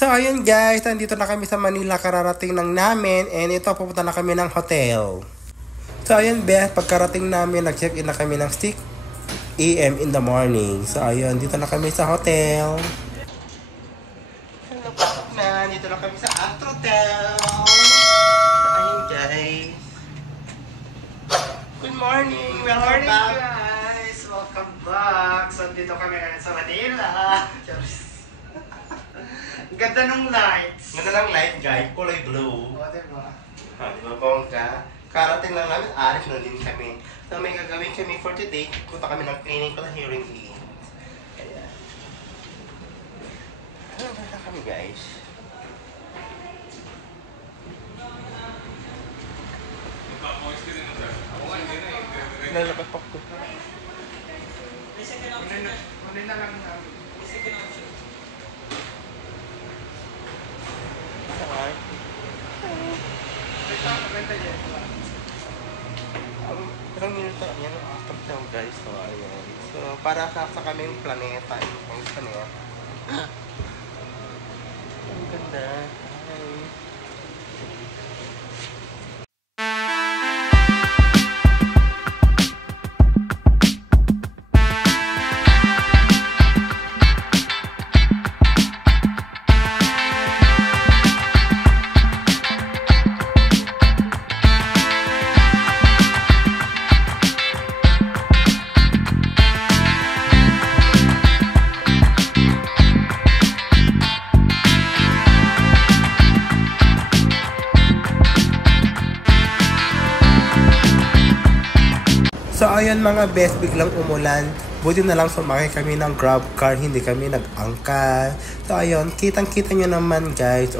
So ayun guys, nandito na kami sa Manila, kararating lang namin, and ito pupunta na kami ng hotel. So ayun Beth, pagkarating namin, nag-check-in na kami ng 6 AM in the morning. So ayun, dito na kami sa hotel. Hello, pasok na, dito na kami sa Astrotel. So ayun guys. Good morning, welcome back. Guys, welcome back. So dito kami ngayon sa Manila. Ganda ng lights. Ganda ng light guys, kulay blue. O, diba? Diba bongga? Karating lang namin, aris na din kami. So may gagawin kami for today, punta kami ng clinical hearing aid. Kaya, ano ba kami guys? Lalabas pa ko. Muli na lang namin. Ilang minuto yan ang after guys. So ayan. So para sa kaming planeta. Ang planeta. Ang ganda. Hi. So ayun mga best, biglang umulan. Buti na lang sumakay kami ng grab car, hindi kami nag-angka. So ayun, kitang-kita nyo naman guys.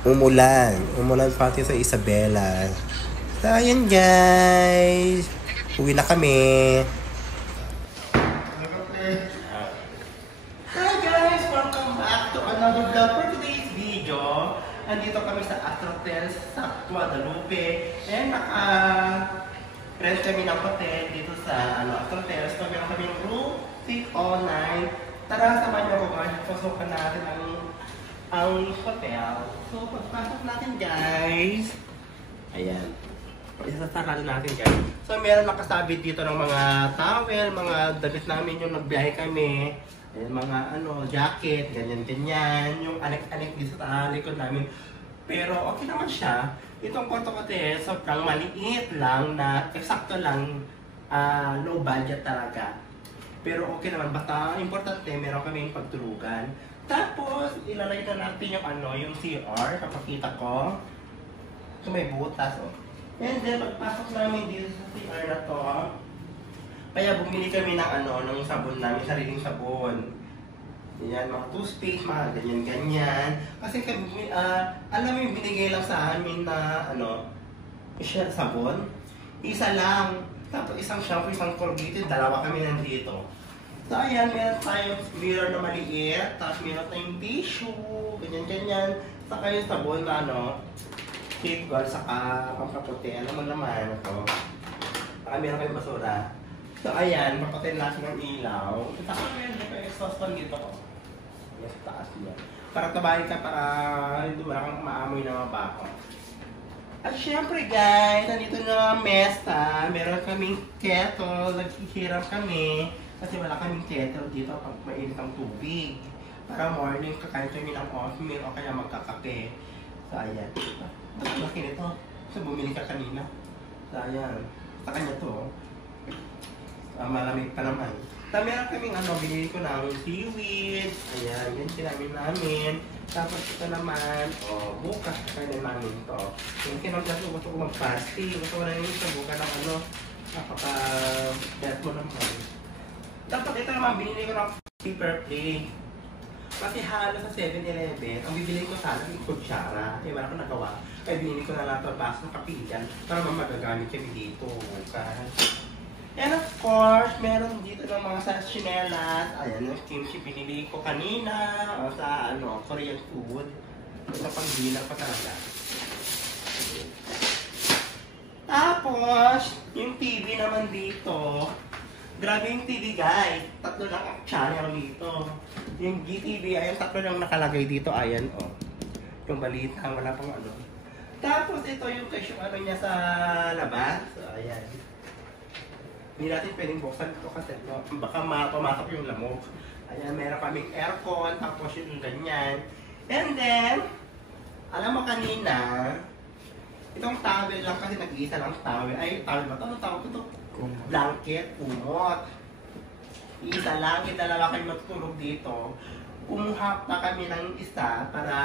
Umulan. Umulan pati sa Isabela. So ayun guys. Uwi na kami. Hi guys! Welcome back to another vlog for today's video. Andito kami sa Astrotel sa Guadalupe. And rent kami ng hotel dito sa Astrotel. So meron kami yung room 609. Tara, samahan niyo ako guys. Pasukan natin ang hotel. So pagpasok natin guys. Ayan. Isasarado natin guys. So meron nakasabit dito ng mga towel, mga damit namin yung nagbiyahe kami. Ayan, mga jacket, ganyan-ganyan. Yung anek-anek dito sa likod namin. Pero okay naman siya. Itong kwarto ko sobrang maliit lang na eksakto lang, low budget talaga. Pero okay naman, basta importante meron kami yung pagtulugan. Tapos ilalagay na natin yung CR, kapakita ko. So may butas And then pagpasok namin dito sa CR na to, kaya bumili kami ng sabon namin, sariling sabon. Yan, mga toothpaste, mga ganyan-ganyan. Kasi alam mo yung binigay lang sa amin na sabon. Isa lang. Tapos isang shampoo, isang Colgate, dalawa kami nandito. So ayan, meron tayong mirror na maliit. Tapos meron tayong tissue, ganyan-ganyan. Saka yung sabon na safeguard, saka pangkaputi. Alam mo naman ito. Saka meron kayong basura. So ayan, papatayin natin ng ilaw. Saka meron kayo exhaust fan dito ko. Yes, taas niya. Para tabahin ka, para hindi mo kang maamoy na mabako. At syempre guys, nandito na ang mesa. Meron kaming kettle, naghihiram kami. Kasi wala kaming kettle dito pag mainit ang tubig. Para morning, kakain kami ng oatmeal o kaya magkakape. So ayan. Laki nito. So bumili ka kanina. So ayan. Sa kanya to. Malamig pa naman. So, meron kaming binili ko ng seaweed. Ayan, yan sinamin namin. Tapos ito naman, bukas kakainin namin ito. Yung kinagdas ko, gusto ko mag-pasty. Gusto ko na yung isa, buka ng napaka-bet mo naman. Tapos ito naman, binili ko ng paper plate. Kasi halos sa 7-Eleven, ang bibili ko sana yung kutsara. Wala ko nagawa. Kaya binili ko na lang ito, bas ng kapigan para magagamit kami dito. And of course, meron dito ng mga sa chinelas. Ayan, yung kimchi binili ko kanina. O sa Korean food. Ito pang dinner pa talaga. Tapos, yung TV naman dito. Grabe yung TV guys. Tatlo lang ang channel dito. Yung GTV, ayan, tatlo lang nakalagay dito. Ayan, oh. Yung balita, wala pang ano. Tapos ito yung question ano niya sa labas. So, ayan. Hindi natin pwedeng buksan ito kasi no, baka pumasok yung lamok. Ayan, meron kaming aircon, tapos yung ganyan. And then, alam mo kanina, itong towel lang kasi nag-iisa lang towel. Ay, towel ba ito? Ano tawag ito? Blanket, kumot. Isa lang, dalawa kayo matulog dito. Kumuha pa kami ng isa para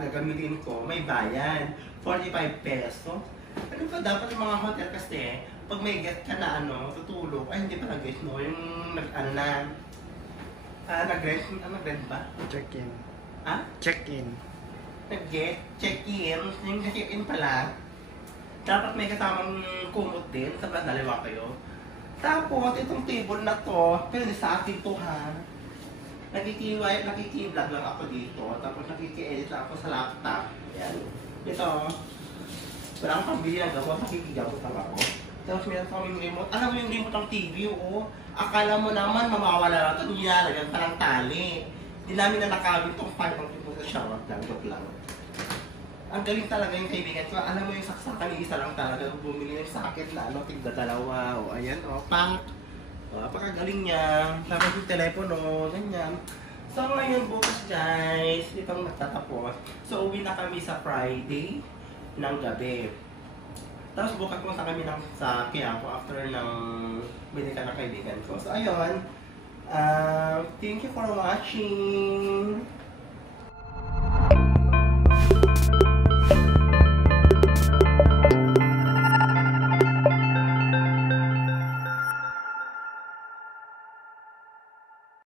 gagamitin ko. May bayan, 45 peso. Ano ka dapat yung mga hotel kasi, pag may guest ka na ano, tutulog. Ay, hindi pa nag-guest mo. Yung ano na, nag-rent ba? Check-in. Ha? Check-in. Nag-guest, check-in. Yung check-in pala, dapat may kasamang kumot din, sa dalawa kayo. Tapos, itong table na to, pero sa akin to ha. Nakiki-vlog lang ako dito, tapos nakiki-edit lang ako sa laptop. Ayan. Ito, wala akong pambili ng gamot, nakikigamot lang ako. Tapos meron kaming remote. Alam mo yung remote ng TV, oo. Akala mo naman mamawala na ito, nilalagyan pa ng tali. Hindi namin na nakabit itong pipe ng tipo sa shower lang, joke lang. Ang galing talaga yung kaibigan ko. Alam mo yung saksakan, isa lang talaga. Bumili ng sakit na ano, tigda dalawa. O ayan, o, pak. O, napakagaling niya. Tapos yung telepono, ganyan. So ngayon bukas guys, itong nagtatapos. So uwi na kami sa Friday ng gabi. Tapos bukas punta kami sa Quiapo after ng binigyan ng kaibigan ko. So ayun, thank you for watching.